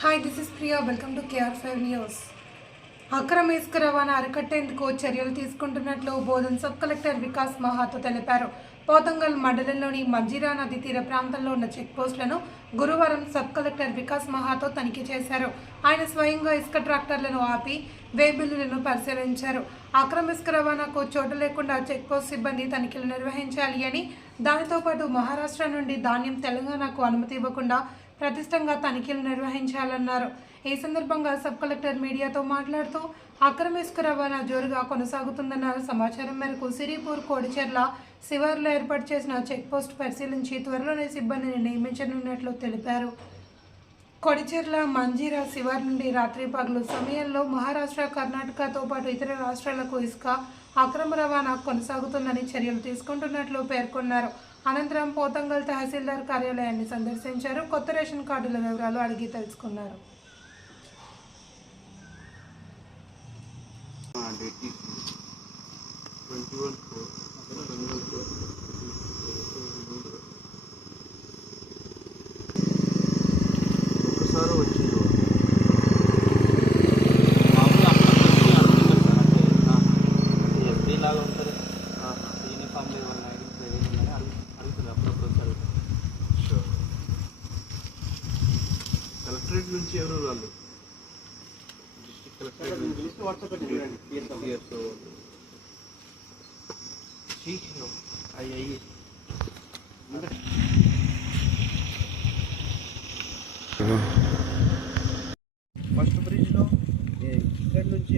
Hi this is Priya welcome to KR five news అక్రమ ఇసుక రవాణా అరికట్టేందుకు చర్యలు తీసుకుంటున్నట్లు బోధన్ సబ్ కలెక్టర్ వికాస్ మహాతో తెలిపారు. పోతంగల్ మండలంలోని మంజీరా నది తీర ప్రాంతంలో ఉన్న చెక్పోస్టులను గురువారం సబ్ కలెక్టర్ వికాస్ మహాతో తనిఖీ చేశారు. ఆయన స్వయంగా ఇసుక ట్రాక్టర్లను ఆపి వేబిల్లులను పరిశీలించారు. అక్రమ ఇసుక రవాణాకు చోటు లేకుండా చెక్పోస్ట్ సిబ్బంది తనిఖీలు నిర్వహించాలి అని దానితో పాటు మహారాష్ట్ర నుండి ధాన్యం తెలంగాణకు అనుమతి ఇవ్వకుండా ప్రతిష్టంగా తనిఖీలు నిర్వహించాలన్నారు. ఈ సందర్భంగా సబ్ కలెక్టర్ మీడియాతో మాట్లాడుతూ అక్రమ ఇసుక రవాణా జోరుగా కొనసాగుతుందన్న సమాచారం మేరకు సిరిపూర్ కోడిచెర్ల శివార్లో ఏర్పాటు చేసిన చెక్పోస్ట్ పరిశీలించి త్వరలోనే సిబ్బందిని నియమించనున్నట్లు తెలిపారు. కొడిచెర్ల మంజీరా శివార్ నుండి రాత్రి పగలు సమయంలో మహారాష్ట్ర కర్ణాటకతో పాటు ఇతర రాష్ట్రాలకు ఇసుక అక్రమ రవాణా కొనసాగుతుందని చర్యలు తీసుకుంటున్నట్లు పేర్కొన్నారు. అనంతరం పోతంగల్ తహసీల్దార్ కార్యాలయాన్ని సందర్శించారు. కొత్త రేషన్ కార్డుల వివరాలు అడిగి తెలుసుకున్నారు. Twenty one four. సార్ లాగా ఉంటుంది యూనిఫామ్ ఇవ్వాలి ఐడెంటిఫై ఉందని అడుగు అడుగుతుంది అప్పుడప్పుడు సార్ కలెక్టరేట్ నుంచి ఎవరు రాళ్ళు డిస్ట్రిక్ట్ కలెక్టరేట్ నుంచి వాళ్ళు.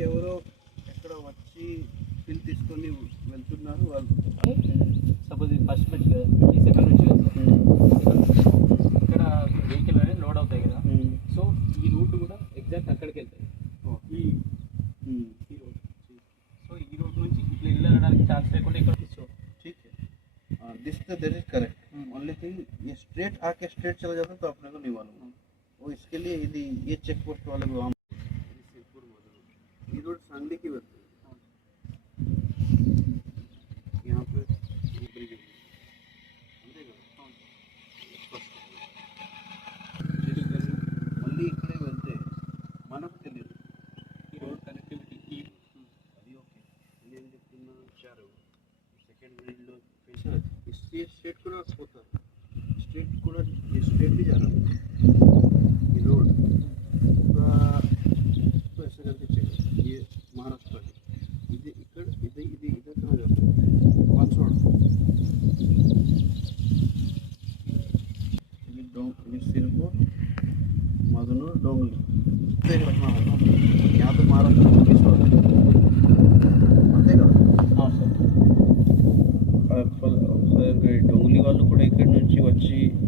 ఎవరో ఎక్కడ వచ్చి ఫిల్ తీసుకొని వెళ్తున్నారు వాళ్ళు సపోజ్ ఇది ఫస్ట్ బ్రిడ్జ్ కదా ఈ సెకండ్ బ్రిడ్జ్ కదా సార్ ఇక్కడ వెహికల్ అనేది లోడ్ అవుతాయి కదా సో ఈ రూట్ కూడా ఎగ్జాక్ట్ అక్కడికి వెళ్తాయి ఈ ఈ road. సో ఈ రూట్ నుంచి ఇట్లా వెళ్ళడానికి ఛాన్స్ లేకుండా ఇక్కడ సో ठीक है दिस तो there is correct only thing ये स्ट्रेट आके स्ट्रेट चला जाता तो अपने को नहीं मालूम वो इसके लिए यदि ये चेक पोस्ट वाले को हम ये रोड सांगली की वजह यहाँ पे ये ब्रिज है అంతే కదా మళ్ళీ ఇక్కడే వెళ్తే మనకు తెలియదు ఈ రోడ్ కనెక్టివిటీ ఈ అది ఓకే నేను చెప్తున్నా ఇచ్చారు సెకండ్ గ్రేడ్లో స్ట్రీట్ స్ట్రీట్ కూడా పోతారు స్ట్రీట్ కూడా ये स्ट्रेट డోంగులు యాభై మారాలు. తీసుకోవాలి. అంతే కదా? సార్. డోంగులి వాళ్ళు కూడా ఇక్కడి నుంచి వచ్చి